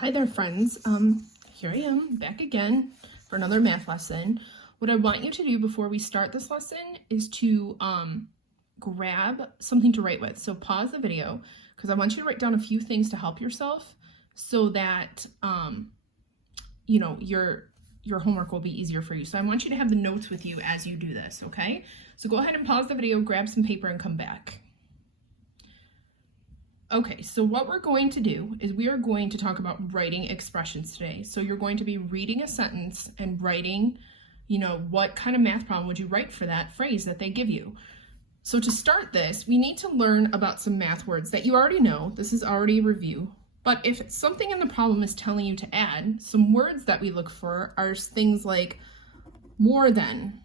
Hi there, friends. Here I am back again for another math lesson. What I want you to do before we start this lesson is to grab something to write with. So pause the video because I want you to write down a few things to help yourself so that you know your homework will be easier for you. So I want you to have the notes with you as you do this, okay? So go ahead and pause the video, grab some paper, and come back. Okay, so what we're going to do is we are going to talk about writing expressions today. So you're going to be reading a sentence and writing, what kind of math problem would you write for that phrase that they give you. So to start this, we need to learn about some math words that you already know. This is already a review. But if something in the problem is telling you to add, some words that we look for are things like more than,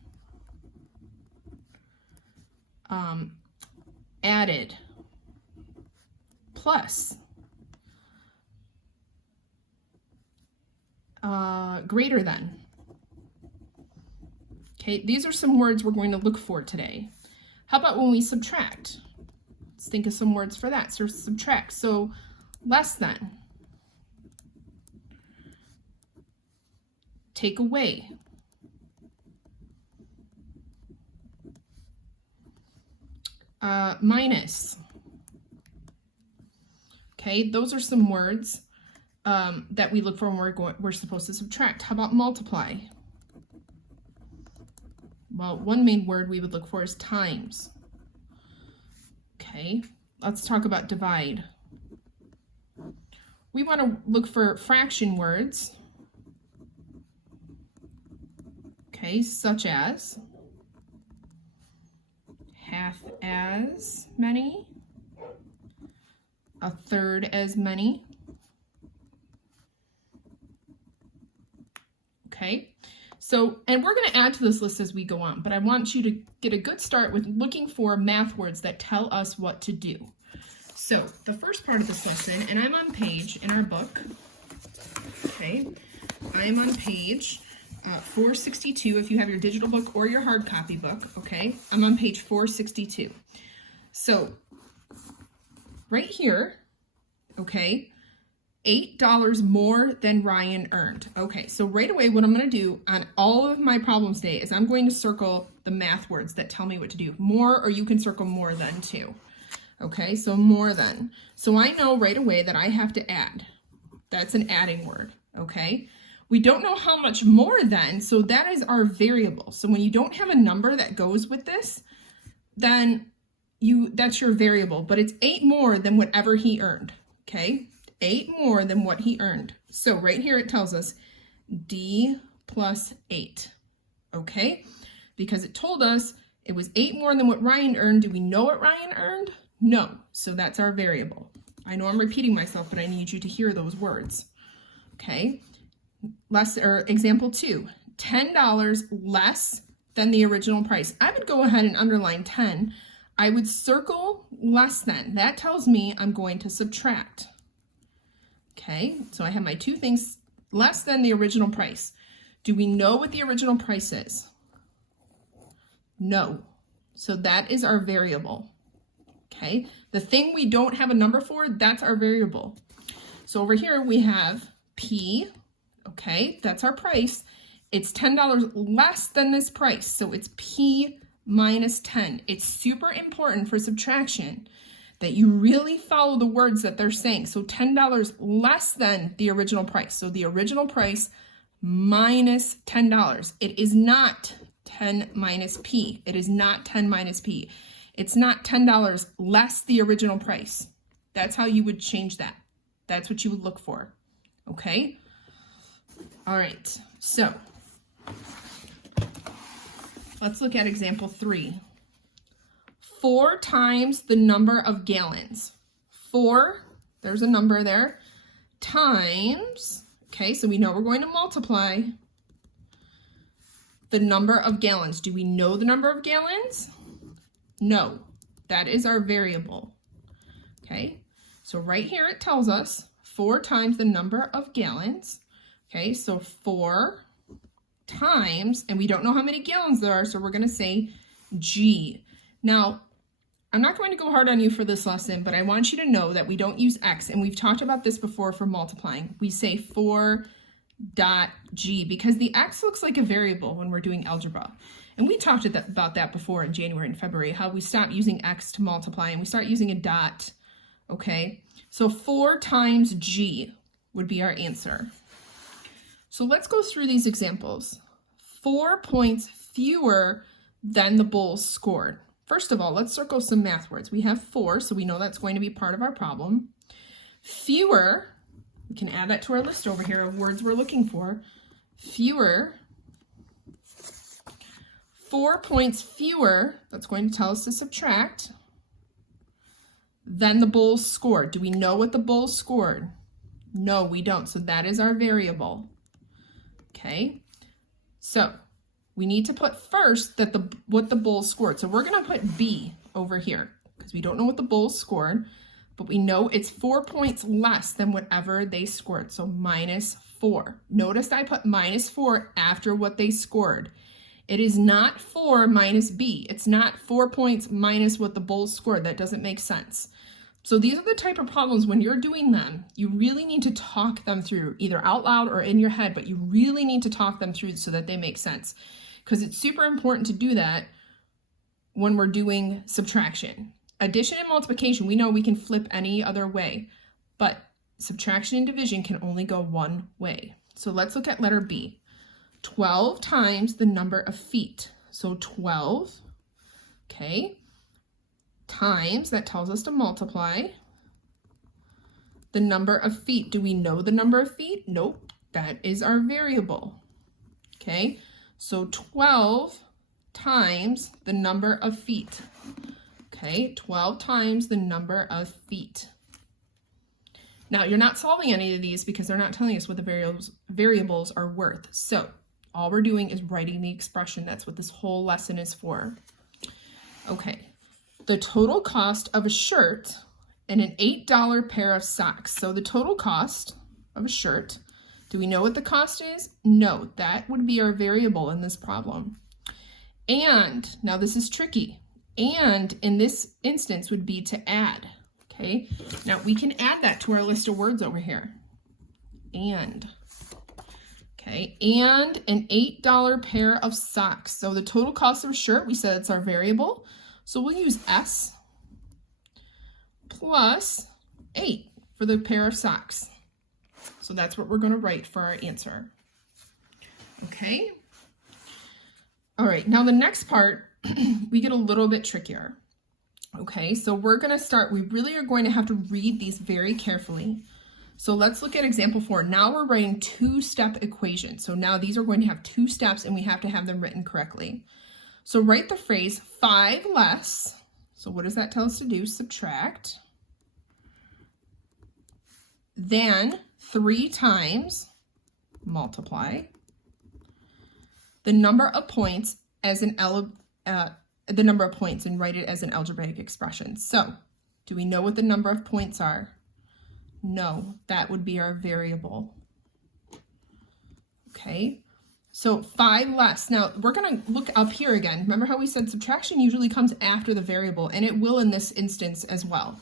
added, plus, greater than. Okay, these are some words we're going to look for today. How about when we subtract? Let's think of some words for that. So subtract. So less than, take away, minus. Okay, those are some words that we look for when we're supposed to subtract. How about multiply? Well, one main word we would look for is times. Okay, let's talk about divide. We want to look for fraction words. Okay, such as half as many, a third as many. Okay, so, and we're going to add to this list as we go on, but I want you to get a good start with looking for math words that tell us what to do. So, the first part of this lesson, and I'm on page in our book, okay, I'm on page 462 if you have your digital book or your hard copy book, okay, I'm on page 462. So, right here, okay, $8 more than Ryan earned. Okay, so right away what I'm going to do on all of my problems today is I'm going to circle the math words that tell me what to do. More, or you can circle more than too. Okay, so more than. So I know right away that I have to add. That's an adding word, okay? We don't know how much more than, so that is our variable. So when you don't have a number that goes with this, then that's your variable, but it's 8 more than whatever he earned, okay? 8 more than what he earned. So right here it tells us D plus 8, okay? Because it told us it was 8 more than what Ryan earned. Do we know what Ryan earned? No, so that's our variable. I know I'm repeating myself, but I need you to hear those words, okay? Example 2, $10 less than the original price. I would go ahead and underline 10. I would circle less than. That tells me I'm going to subtract. Okay, so I have my two things, less than the original price. Do we know what the original price is? No. So that is our variable. Okay, the thing we don't have a number for, that's our variable. So over here we have P, okay, that's our price. It's $10 less than this price, so it's P minus 10. It's super important for subtraction that you really follow the words that they're saying. So $10 less than the original price. So the original price minus $10. It is not 10 minus P. It is not 10 minus P. It's not $10 less the original price. That's how you would change that. That's what you would look for. Okay? All right. So let's look at example 3. 4 times the number of gallons. 4, there's a number there, times, okay, so we know we're going to multiply the number of gallons. Do we know the number of gallons? No, that is our variable, okay? So right here it tells us 4 times the number of gallons, okay? So 4 times, and we don't know how many gallons there are, so we're gonna say G. Now, I'm not going to go hard on you for this lesson, but I want you to know that we don't use x, and we've talked about this before for multiplying. We say 4.g because the x looks like a variable when we're doing algebra. And we talked about that before in January and February, how we stop using x to multiply and we start using a dot, okay? So 4 times g would be our answer. So let's go through these examples. 4 points fewer than the Bulls scored. First of all, let's circle some math words. We have 4, so we know that's going to be part of our problem. Fewer, we can add that to our list over here of words we're looking for. Fewer, 4 points fewer, that's going to tell us to subtract, than the Bulls scored. Do we know what the Bulls scored? No, we don't, so that is our variable. Okay, so we need to put first that what the Bulls scored. So we're going to put B over here because we don't know what the Bulls scored, but we know it's 4 points less than whatever they scored. So -4. Notice I put -4 after what they scored. It is not 4 minus B. It's not 4 points minus what the Bulls scored. That doesn't make sense. So these are the type of problems when you're doing them, you really need to talk them through either out loud or in your head, but you really need to talk them through so that they make sense. Because it's super important to do that when we're doing subtraction. Addition and multiplication, we know we can flip any other way, but subtraction and division can only go one way. So let's look at letter B. 12 times the number of feet. So 12, okay, times, that tells us to multiply the number of feet. Do we know the number of feet? Nope, that is our variable, okay? So 12 times the number of feet. Okay, 12 times the number of feet. Now, you're not solving any of these because they're not telling us what the variables are worth. So all we're doing is writing the expression. That's what this whole lesson is for. Okay, the total cost of a shirt and an $8 pair of socks. So the total cost of a shirt, do we know what the cost is? No, that would be our variable in this problem. And, now this is tricky, and in this instance would be to add, okay? Now we can add that to our list of words over here. And, okay, and an $8 pair of socks. So the total cost of a shirt, we said it's our variable, so we'll use S plus 8 for the pair of socks. So that's what we're going to write for our answer. Okay. All right, now the next part, we get a little bit trickier. Okay, so we're going to start, we really are going to have to read these very carefully. So let's look at example 4. Now we're writing two-step equations. So now these are going to have 2 steps and we have to have them written correctly. So write the phrase 5 less. So what does that tell us to do? Subtract. Then 3 times, multiply, the number of points as the number of points and write it as an algebraic expression. So do we know what the number of points are? No, that would be our variable. Okay, so 5 less. Now we're going to look up here again. Remember how we said subtraction usually comes after the variable, and it will in this instance as well.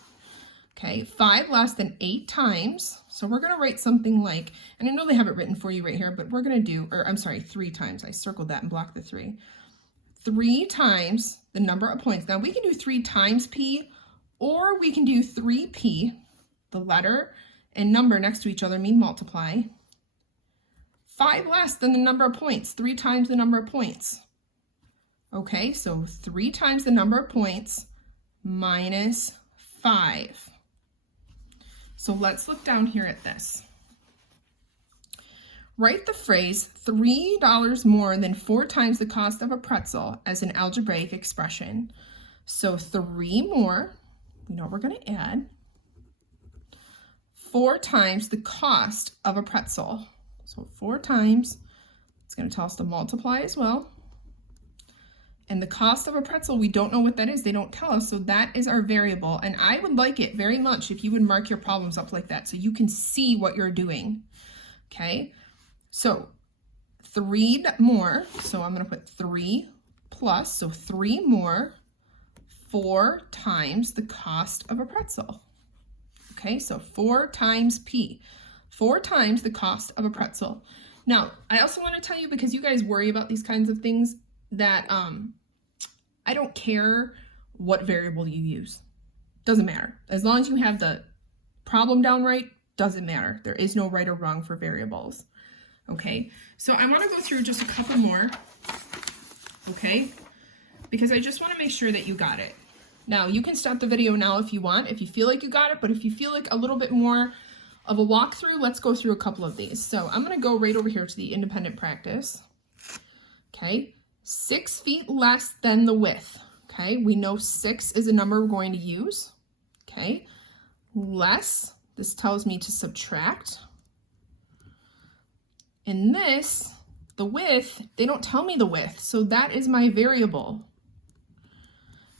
Okay, 5 less than 8 times. So we're going to write something like, and I know they have it written for you right here, but we're going to do, or I'm sorry, 3 times. I circled that and blocked the 3. 3 times the number of points. Now we can do 3 times P, or we can do 3P. The letter and number next to each other mean multiply. 5 less than the number of points. 3 times the number of points. Okay, so 3 times the number of points minus 5. So let's look down here at this. Write the phrase $3 more than 4 times the cost of a pretzel as an algebraic expression. So 3 more, we know we're going to add, 4 times the cost of a pretzel. So 4 times, it's going to tell us to multiply as well. And the cost of a pretzel, we don't know what that is. They don't tell us, so that is our variable. And I would like it very much if you would mark your problems up like that so you can see what you're doing. Okay, so 3 more, so I'm going to put 3 plus, so 3 more, 4 times the cost of a pretzel. Okay, so 4 times P, 4 times the cost of a pretzel. Now, I also want to tell you, because you guys worry about these kinds of things, that I don't care what variable you use. Doesn't matter. As long as you have the problem down right, doesn't matter. There is no right or wrong for variables. Okay, so I want to go through just a couple more, okay, because I just want to make sure that you got it. Now, you can stop the video now if you want, if you feel like you got it, but if you feel like a little bit more of a walkthrough, let's go through a couple of these. So I'm going to go right over here to the independent practice. Okay, 6 feet less than the width. Okay, we know 6 is a number we're going to use. Okay, less, this tells me to subtract. And this, the width, they don't tell me the width, so that is my variable.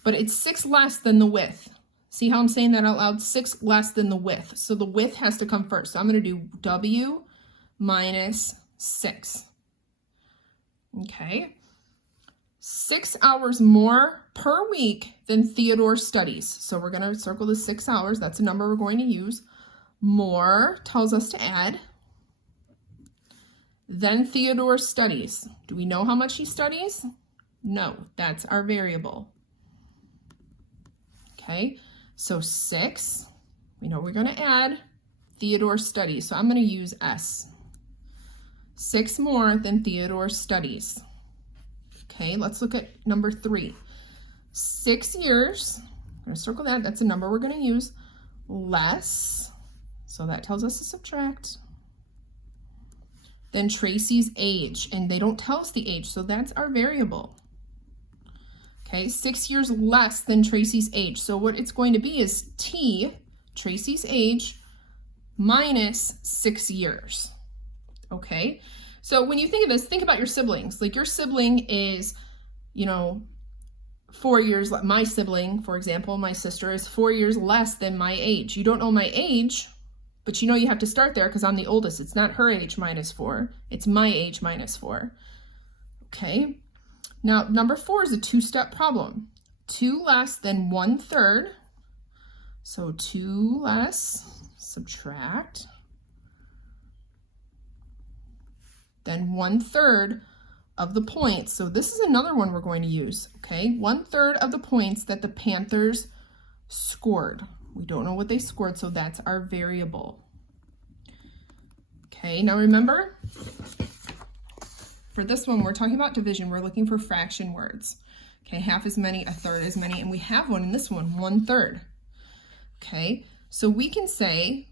But it's 6 less than the width. See how I'm saying that out loud? 6 less than the width. So the width has to come first. So I'm going to do W minus 6. Okay. 6 hours more per week than Theodore studies. So we're going to circle the 6 hours. That's a number we're going to use. More tells us to add. Then Theodore studies. Do we know how much he studies? No, that's our variable. Okay, so 6, we know we're going to add Theodore studies. So I'm going to use S. 6 more than Theodore studies. Okay, let's look at number 3. 6 years, I'm going to circle that. That's a number we're going to use. Less, so that tells us to subtract. Then Tracy's age, and they don't tell us the age, so that's our variable. Okay, 6 years less than Tracy's age. So what it's going to be is T, Tracy's age, minus 6 years. Okay, so when you think of this, think about your siblings. Like your sibling is, 4 years, my sibling, for example, my sister is 4 years less than my age. You don't know my age, but you know you have to start there because I'm the oldest. It's not her age minus 4. It's my age minus 4. Okay. Now, number 4 is a 2-step problem. 2 less than 1/3. So 2 less, subtract. Then 1/3 of the points. So this is another one we're going to use. Okay. 1/3 of the points that the Panthers scored. We don't know what they scored, so that's our variable. Okay, now remember, for this one, we're talking about division. We're looking for fraction words. Okay, half as many, 1/3 as many, and we have one in this one, 1/3. Okay, so we can say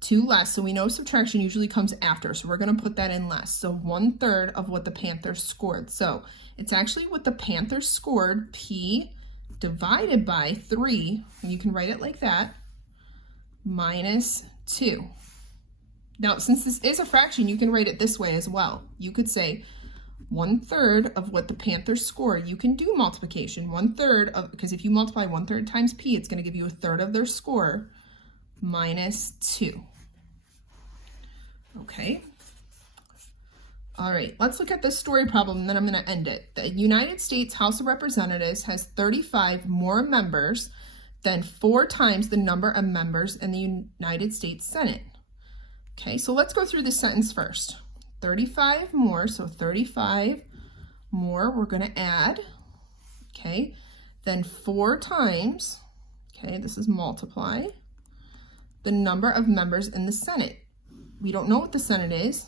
2 less, so we know subtraction usually comes after, so we're going to put that in less. So 1/3 of what the Panthers scored. So it's actually what the Panthers scored, P divided by 3, and you can write it like that, minus 2. Now, since this is a fraction, you can write it this way as well. You could say 1/3 of what the Panthers score. You can do multiplication. 1/3 of, because if you multiply 1/3 times P, it's going to give you 1/3 of their score, minus 2. Okay. All right, let's look at this story problem, and then I'm going to end it. The United States House of Representatives has 35 more members than 4 times the number of members in the United States Senate. Okay, so let's go through this sentence first. 35 more, so 35 more we're going to add. Okay, then 4 times, okay, this is multiply, the number of members in the Senate. We don't know what the Senate is,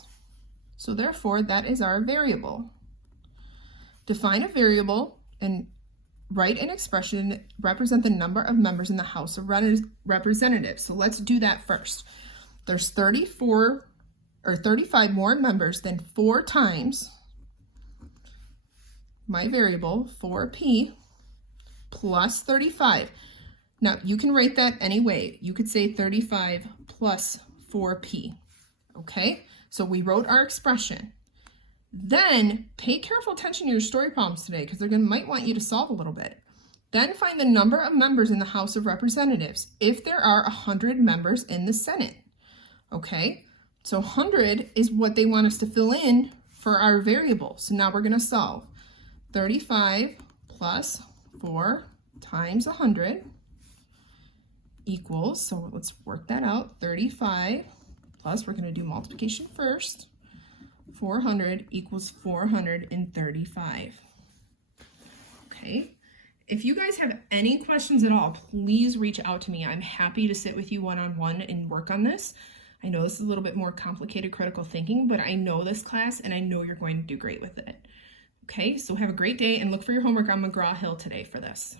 so therefore that is our variable. Define a variable and write an expression represent the number of members in the House of Representatives. So let's do that first. There's 35 more members than 4 times my variable 4P plus 35. Now you can write that any way. You could say 35 plus 4P. Okay, so we wrote our expression. Then pay careful attention to your story problems today because they're might want you to solve a little bit. Then find the number of members in the House of Representatives if there are 100 members in the Senate. Okay, so 100 is what they want us to fill in for our variable. So now we're going to solve 35 plus 4 times 100 equals, so let's work that out, 35 plus, we're going to do multiplication first, 400 equals 435. Okay, if you guys have any questions at all, please reach out to me. I'm happy to sit with you one-on-one and work on this. I know this is a little bit more complicated critical thinking, but I know this class and I know you're going to do great with it. Okay, so have a great day and look for your homework on McGraw-Hill today for this.